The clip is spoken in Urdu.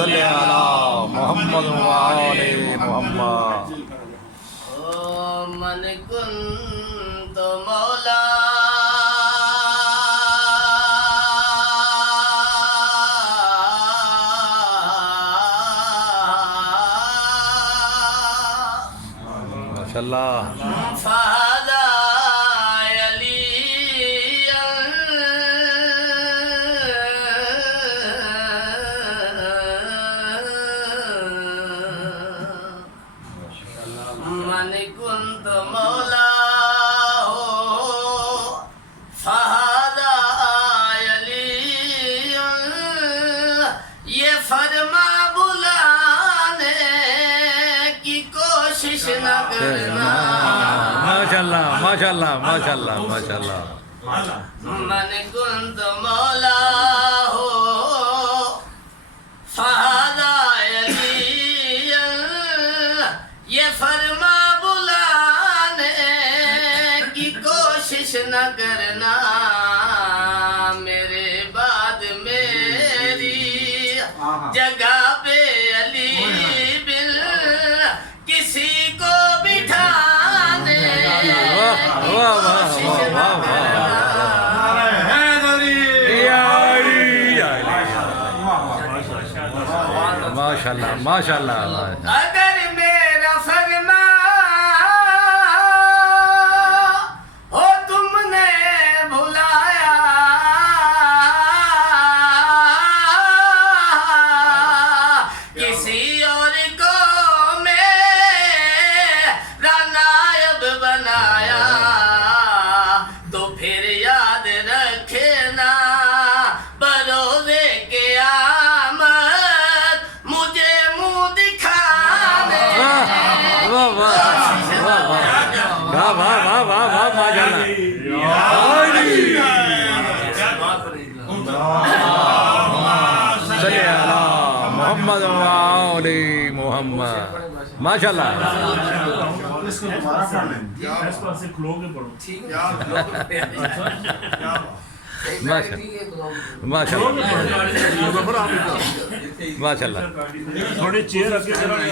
صلی علی محمد و آل محمد. من کنت مولا ماشاء اللہ. فهذا يلي من كنت مولاه فهذا يلي یہ فرما بلانے کی کوشش نہ کرنا. ماشاء اللہ ماشاء اللہ ماشاء اللہ ماشاء اللہ. من كنت مولاه فهذا يلي یہ فرما بلانے کی کوشش نہ کرنا. میرے بعد میری جگہ پہ علی بن کسی کو بٹھانے کی کوشش نہ کرنا. ماشاء اللہ ماشاء اللہ. اگر میرا فرما ہو تم نے بھلایا کسی اور کو میرا نائب بنایا تو پھر یاد رکھنا بروز قیامت مجھے منہ دکھانے واہ واہ واہ واہ واہ واہ واہ واہ ماشاء اللہ. صلی علی محمد و آل محمد. ماشاء اللہ. اس کو دوبارہ پڑھ لیں. اس پر سے کھلو کے پڑھو. ماشاء ماشاء اللہ ماشاء اللہ. تھوڑی چیئر رکھ کے